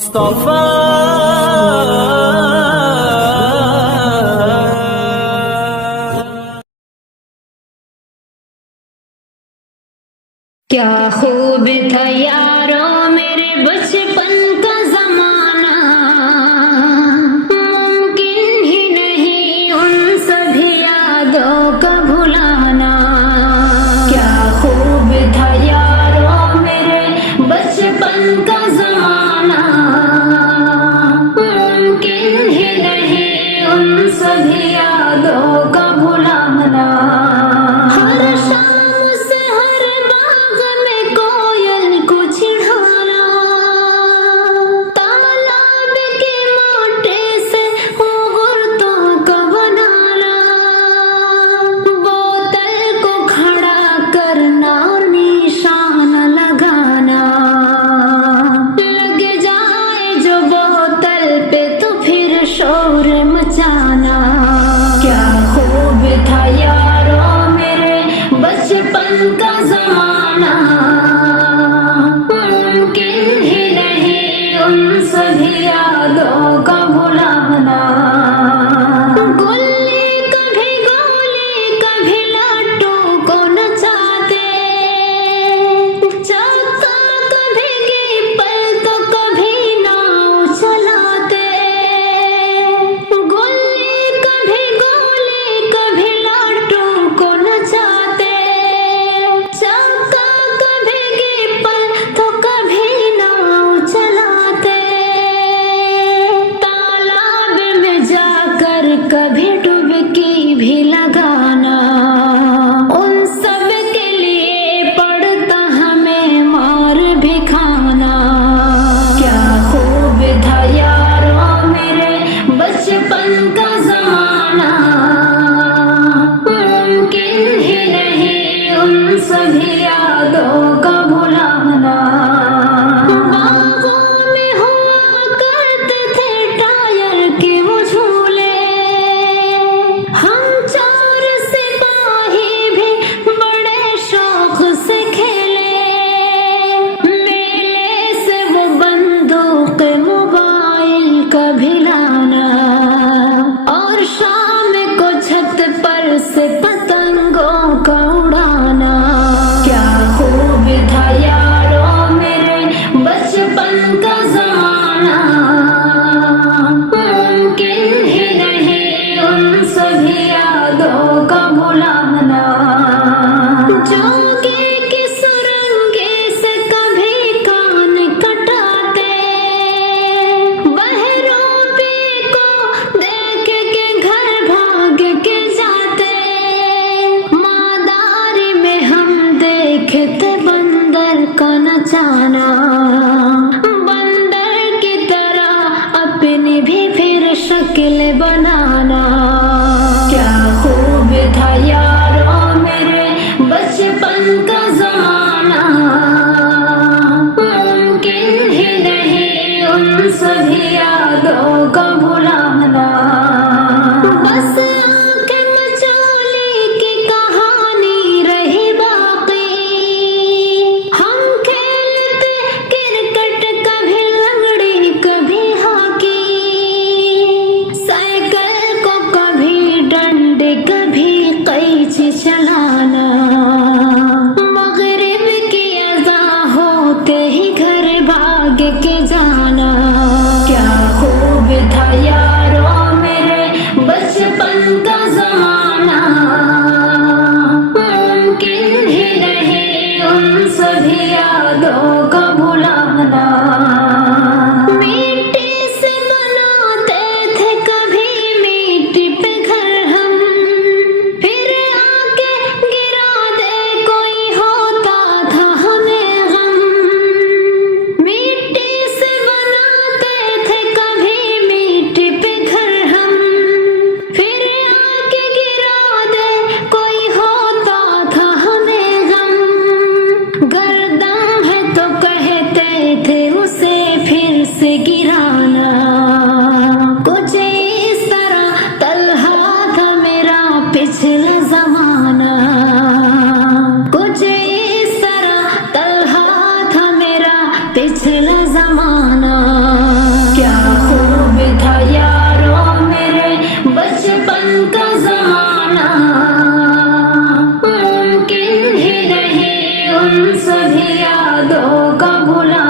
मुस्तफा क्या खूब था यारो मेरे बचपन का जमाना, मुमकिन ही नहीं उन सभी यादों का भुलाना। क्या खूब था यारो मेरे बचपन का जमाना, मुमकिन ही नहीं उन सभी यादों का भुलाना। हर शाम से हर बाग में कोयल को चिढ़ाना, तालाब के मोटे से घुघुरतों का बनाना, बोतल को खड़ा करना और निशाना लगाना। लग जाए जो बोतल पे तो फिर शोर मचाना। क्या खूब था यारो मेरे बचपन का जमाना, मुमकिन ही नहीं उन सभी यादों का भुलाना। गुल्ली कभी गोली कभी लट्टू को नचाते, चक्का कभी कीपल तो कभी नाव चलाते। गुल्ली कभी गोली कभी लट्टू को नचाते, चक्का कभी कीपल तो कभी नाव चलाते। तालाब में जाकर कभी डुबकी भी लगाना, उन सब के लिए पड़ता हमें मार भी खाना। क्या खूब था यारो मेरे बचपन का जमाना, मुमकिन ही नहीं उन सभी यादों का भुलाना। बागों में हुआ करते थे टायर के वो झूले, हम चार सिपाही भी बड़े शौक से खेले। मेले से वो बंदूक मोबाइल कभी लाना, और शाम को छत पर से पतंगों का उड़ाना। क्या खूब था यारो मेरे बचपन का जमाना, मुमकिन ही नहीं उन सभी यादों का भुलाना। जोगी की सुरंगे से कभी कान कटाते, बहरोपी को देख के घर भाग के जाते। मादारी में हम देखते बंदर का नचाना, बंदर की तरह अपनी भी फिर शक्ल बनाना। क्या खूब था यारो मेरे बचपन का जमाना, मुमकिन ही नहीं उन सभी यादों का भुलाना। बस आंखें मचोली की कहानी रही बाकी, हम खेलते क्रिकेट कभी लंगड़ी कभी हॉकी, साइकिल को कभी डंडे कभी कैची चलाना। मगरिब की अज़ा होते ही घर भाग के जाना। क्या खूब था यारो मेरे बचपन का जमाना, मुमकिन ही नहीं उन सभी यादों का भुलाना। मिट्टी से बनाते थे कभी मिट्टी पे घर हम, फिर आके गिरा दे कोई होता था हमें गम। मिट्टी से बनाते थे कभी मिट्टी पे घर हम, फिर आके गिरा दे कोई होता था हमें गम। गर्दन है तो कहते थे उसे फिर से गिराना। कुछ इस तरह तलहा था मेरा पिछला जमाना, कुछ इस तरह तलहा था मेरा पिछला जमाना। यादों का भुला